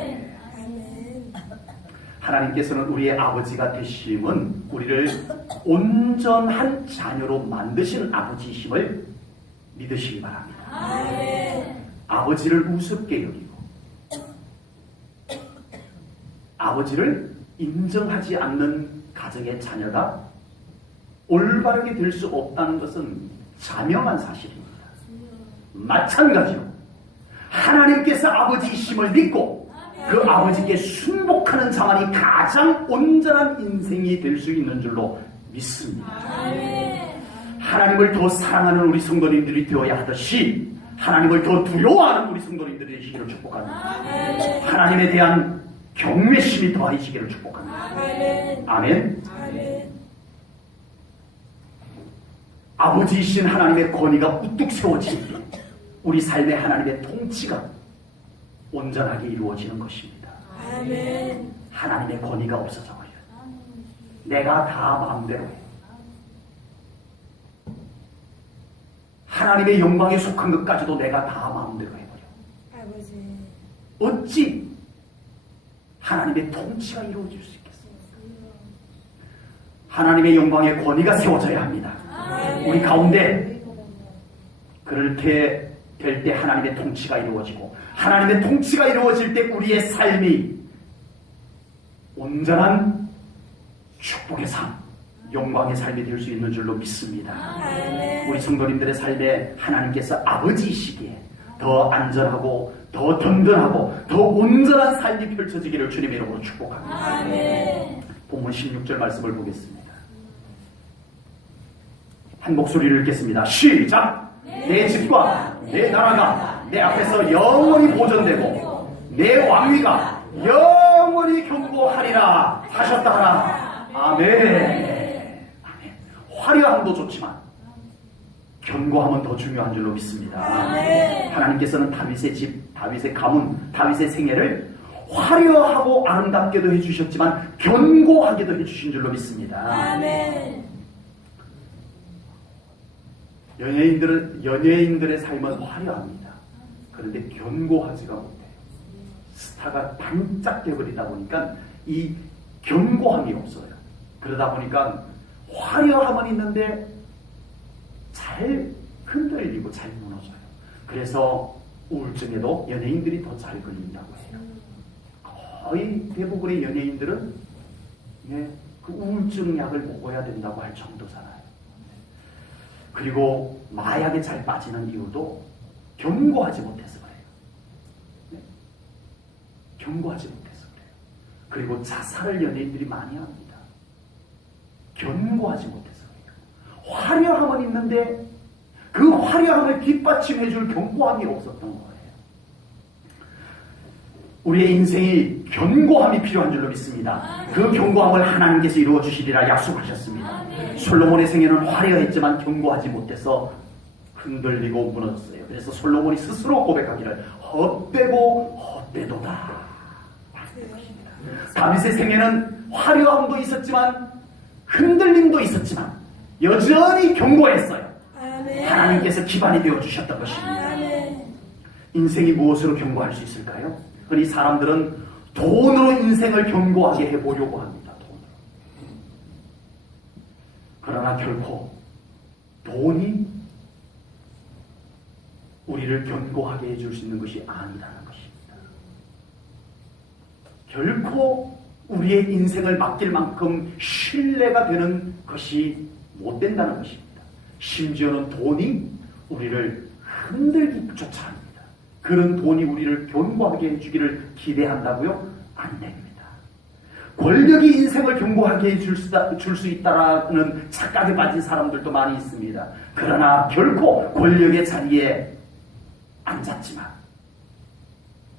하나님께서는 우리의 아버지가 되심은 우리를 온전한 자녀로 만드시는 아버지이심을 믿으시기 바랍니다. 아버지를 우습게 여기고 아버지를 인정하지 않는 가정의 자녀가 올바르게 될 수 없다는 것은 자명한 사실입니다. 마찬가지로 하나님께서 아버지이심을 믿고 그 아버지께 순복하는 자만이 가장 온전한 인생이 될 수 있는 줄로 믿습니다. 하나님을 더 사랑하는 우리 성도님들이 되어야 하듯이 하나님을 더 두려워하는 우리 성도님들이 되시기를 축복합니다. 하나님에 대한 경외심이 더하시기를 축복합니다. 아멘. 아버지이신 하나님의 권위가 우뚝 세워질 때 우리 삶의 하나님의 통치가 온전하게 이루어지는 것입니다. 하나님의 권위가 없어져 버려요. 내가 다 마음대로 해. 하나님의 영광에 속한 것까지도 내가 다 마음대로 해버려. 어찌 하나님의 통치가 이루어질 수 있겠습니까? 하나님의 영광의 권위가 세워져야 합니다. 우리 가운데 그렇게 될 때 하나님의 통치가 이루어지고 하나님의 통치가 이루어질 때 우리의 삶이 온전한 축복의 삶, 영광의 삶이 될 수 있는 줄로 믿습니다. 우리 성도님들의 삶에 하나님께서 아버지이시기에 더 안전하고 더 든든하고 더 온전한 삶이 펼쳐지기를 주님의 이름으로 축복합니다. 본문 16절 말씀을 보겠습니다. 한 목소리를 읽겠습니다. 시작! 내 집과 내 나라가 내 앞에서 영원히 보존되고 내 왕위가 영원히 견고하리라 하셨다 하라. 아멘. 아멘. 화려함도 좋지만 견고함은 더 중요한 줄로 믿습니다. 하나님께서는 다윗의 집, 다윗의 가문, 다윗의 생애를 화려하고 아름답게도 해주셨지만 견고하게도 해주신 줄로 믿습니다. 연예인들의 삶은 화려합니다. 그런데 견고하지가 못해요. 스타가 반짝 깨버리다 보니까 이 견고함이 없어요. 그러다 보니까 화려함은 있는데 잘 흔들리고 잘 무너져요. 그래서 우울증에도 연예인들이 더 잘 걸린다고 해요. 거의 대부분의 연예인들은 그 우울증 약을 먹어야 된다고 할 정도잖아요. 그리고 마약에 잘 빠지는 이유도 견고하지 못해서 그래요. 견고하지 못해서 그래요. 그리고 자살을 연예인들이 많이 합니다. 견고하지 못해서 그래요. 화려함은 있는데 그 화려함을 뒷받침해줄 견고함이 없었던 거예요. 우리의 인생이 견고함이 필요한 줄로 믿습니다. 그 견고함을 하나님께서 이루어 주시리라 약속하셨습니다. 솔로몬의 생애는 화려했지만 견고하지 못해서 흔들리고 무너졌어요. 그래서 솔로몬이 스스로 고백하기를 헛되고 헛되도다. 다윗의 생애는 화려함도 있었지만 흔들림도 있었지만 여전히 견고했어요. 하나님께서 기반이 되어주셨던 것입니다. 인생이 무엇으로 견고할 수 있을까요? 그러니 사람들은 돈으로 인생을 견고하게 해보려고 합니다. 돈으로. 그러나 결코 돈이 우리를 견고하게 해줄 수 있는 것이 아니라는 것입니다. 결코 우리의 인생을 맡길 만큼 신뢰가 되는 것이 못 된다는 것입니다. 심지어는 돈이 우리를 흔들기조차 합니다. 그런 돈이 우리를 견고하게 해주기를 기대한다고요? 안 됩니다. 권력이 인생을 견고하게 해줄 수 있다라는 착각에 빠진 사람들도 많이 있습니다. 그러나 결코 권력의 자리에 앉았지만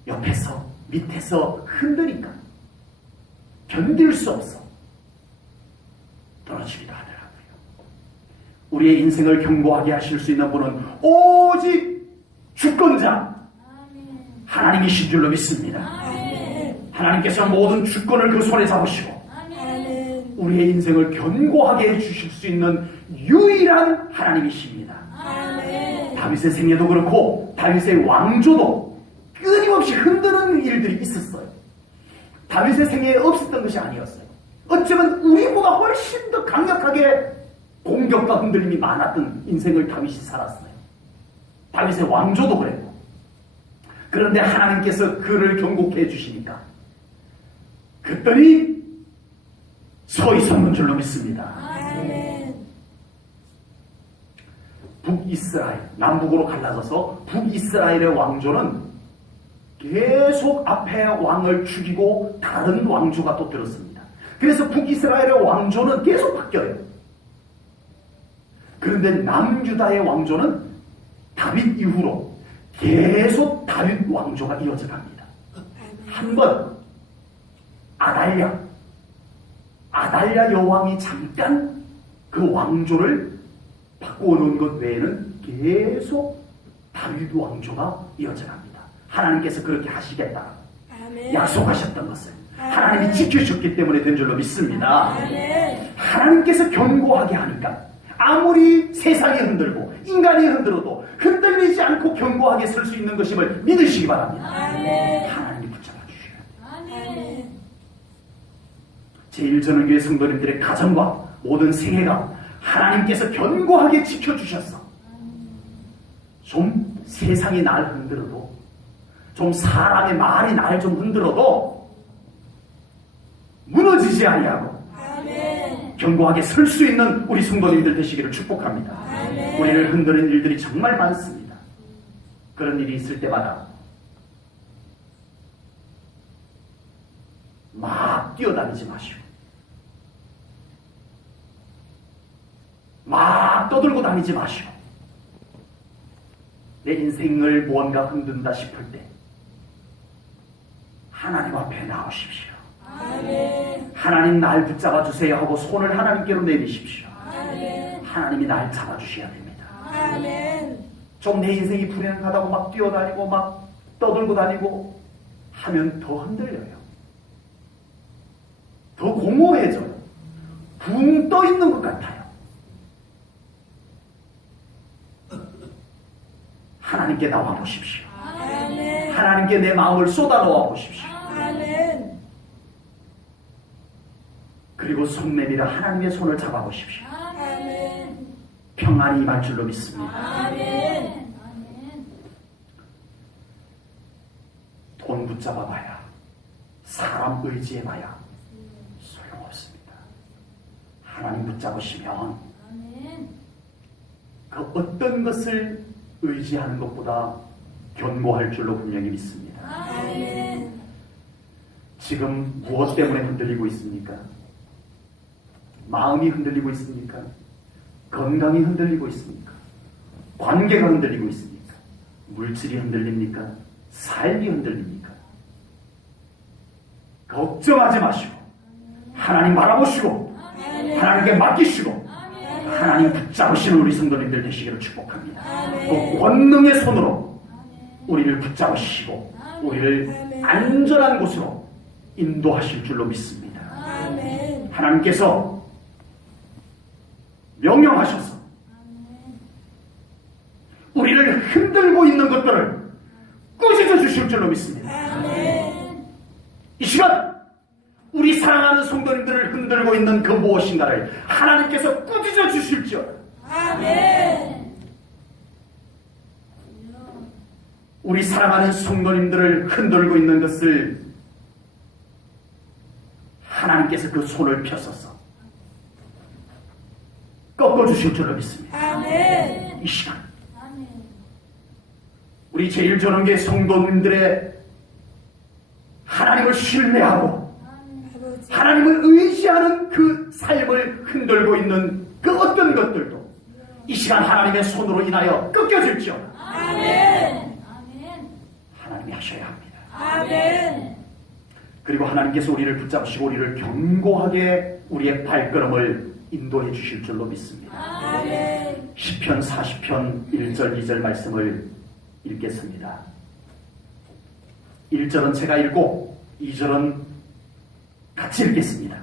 옆에서 밑에서 흔드니까 견딜 수 없어 떨어지기도 하더라고요. 우리의 인생을 견고하게 하실 수 있는 분은 오직 주권자 하나님이신 줄로 믿습니다. 하나님께서 모든 주권을 그 손에 잡으시고 우리의 인생을 견고하게 해주실 수 있는 유일한 하나님이십니다. 다윗의 생애도 그렇고 다윗의 왕조도 끊임없이 흔드는 일들이 있었어요. 다윗의 생애에 없었던 것이 아니었어요. 어쩌면 우리보다 훨씬 더 강력하게 공격과 흔들림이 많았던 인생을 다윗이 살았어요. 다윗의 왕조도 그랬고. 그런데 하나님께서 그를 견고케 해주시니까 그들이 서 있었는 줄로 믿습니다. 북이스라엘, 남북으로 갈라져서 북이스라엘의 왕조는 계속 앞에 왕을 죽이고 다른 왕조가 또 들었습니다. 그래서 북이스라엘의 왕조는 계속 바뀌어요. 그런데 남유다의 왕조는 다윗 이후로 계속 다윗 왕조가 이어져 갑니다. 한번 아달랴 여왕이 잠깐 그 왕조를 바꾸어 놓은 것 외에는 계속 다윗 왕조가 이어져 갑니다. 하나님께서 그렇게 하시겠다 약속하셨던 것을 하나님이 지켜주셨기 때문에 된 줄로 믿습니다. 하나님께서 견고하게 하니까 아무리 세상이 흔들고 인간이 흔들어도 흔들리지 않고 견고하게 설 수 있는 것임을 믿으시기 바랍니다. 하나님이 붙잡아 주셔요. 제1전원교회 성도님들의 가정과 모든 생애가 하나님께서 견고하게 지켜주셨어. 좀 세상이 날 흔들어도, 좀 사람의 말이 날 좀 흔들어도 무너지지 아니하고 견고하게 설 수 있는 우리 성도님들 되시기를 축복합니다. 우리를 흔드는 일들이 정말 많습니다. 그런 일이 있을 때마다 막 뛰어다니지 마시고 막 떠들고 다니지 마시고 내 인생을 무언가 흔든다 싶을 때 하나님 앞에 나오십시오. 아멘. 하나님 날 붙잡아 주세요 하고 손을 하나님께로 내미십시오. 아멘. 하나님이 날 잡아주셔야 됩니다. 아멘. 좀 내 인생이 불행하다고 막 뛰어다니고 막 떠들고 다니고 하면 더 흔들려요. 더 공허해져요. 붕 떠 있는 것 같아요. 하나님께 나와 보십시오. 아멘. 하나님께 내 마음을 쏟아 놓아 보십시오. 아멘. 그리고 손 내밀어 하나님의 손을 잡아 보십시오. 아멘. 평안이 임할 줄로 믿습니다. 아멘. 돈 붙잡아 봐야, 사람 의지해 봐야 소용없습니다. 하나님 붙잡으시면 그 어떤 것을 의지하는 것보다 견고할 줄로 분명히 믿습니다. 아멘. 지금 무엇 때문에 흔들리고 있습니까? 마음이 흔들리고 있습니까? 건강이 흔들리고 있습니까? 관계가 흔들리고 있습니까? 물질이 흔들립니까? 삶이 흔들립니까? 걱정하지 마시고 하나님 바라보시고 하나님께 맡기시고 하나님 붙잡으시는 우리 성도님들 되시기를 축복합니다. 그 권능의 손으로 우리를 붙잡으시고 우리를 안전한 곳으로 인도하실 줄로 믿습니다. 아멘. 하나님께서 명령하셔서 우리를 흔들고 있는 것들을 꾸짖어 주실 줄로 믿습니다. 아멘. 이 시간 우리 사랑하는 성도님들을 흔들고 있는 그 무엇인가를 하나님께서 꾸짖어 주실지어다. 아멘. 우리 사랑하는 성도님들을 흔들고 있는 것을 하나님께서 그 손을 펴서서 꺾어주실 줄로 믿습니다. 아멘. 이 시간 우리 제일전원계 성도님들의 하나님을 신뢰하고 아버지. 하나님을 의지하는 그 삶을 흔들고 있는 그 어떤 것들도 이 시간 하나님의 손으로 인하여 꺾여질지어다. 아멘. 하나님이 하셔야 합니다. 아멘. 그리고 하나님께서 우리를 붙잡으시고 우리를 견고하게 우리의 발걸음을 인도해 주실 줄로 믿습니다. 아멘. 시편 40편 1절 2절 말씀을 읽겠습니다. 1절은 제가 읽고 2절은 같이 읽겠습니다.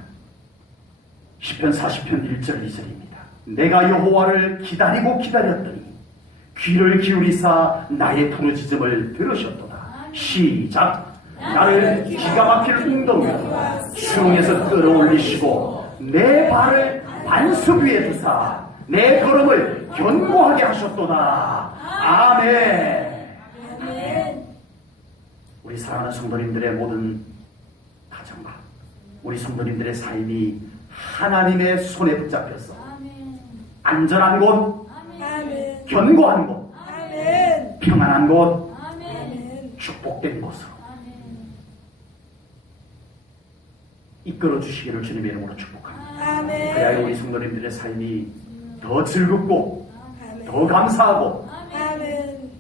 시편 40편 1절 2절입니다. 내가 여호와를 기다리고 기다렸더니 귀를 기울이사 나의 부르짖음을 들으셨도다. 시작. 나를 기가 막힐 웅덩이와 수렁에서 끌어올리시고 내 발을 반석 위에 두사 내 걸음을 견고하게 하셨도다. 아멘. 아멘. 우리 사랑하는 성도님들의 모든 가정과 우리 성도님들의 삶이 하나님의 손에 붙잡혀서 안전한 곳, 아멘. 견고한 곳, 아멘. 평안한 곳, 아멘. 축복된 곳으로 이끌어 주시기를 주님의 이름으로 축복합니다. 아멘. 그래야 우리 성도님들의 삶이 더 즐겁고 아멘. 더 감사하고 아멘.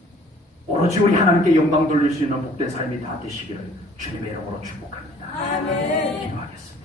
오로지 우리 하나님께 영광 돌릴 수 있는 복된 삶이 다 되시기를 주님의 이름으로 축복합니다. 아멘. 기도하겠습니다.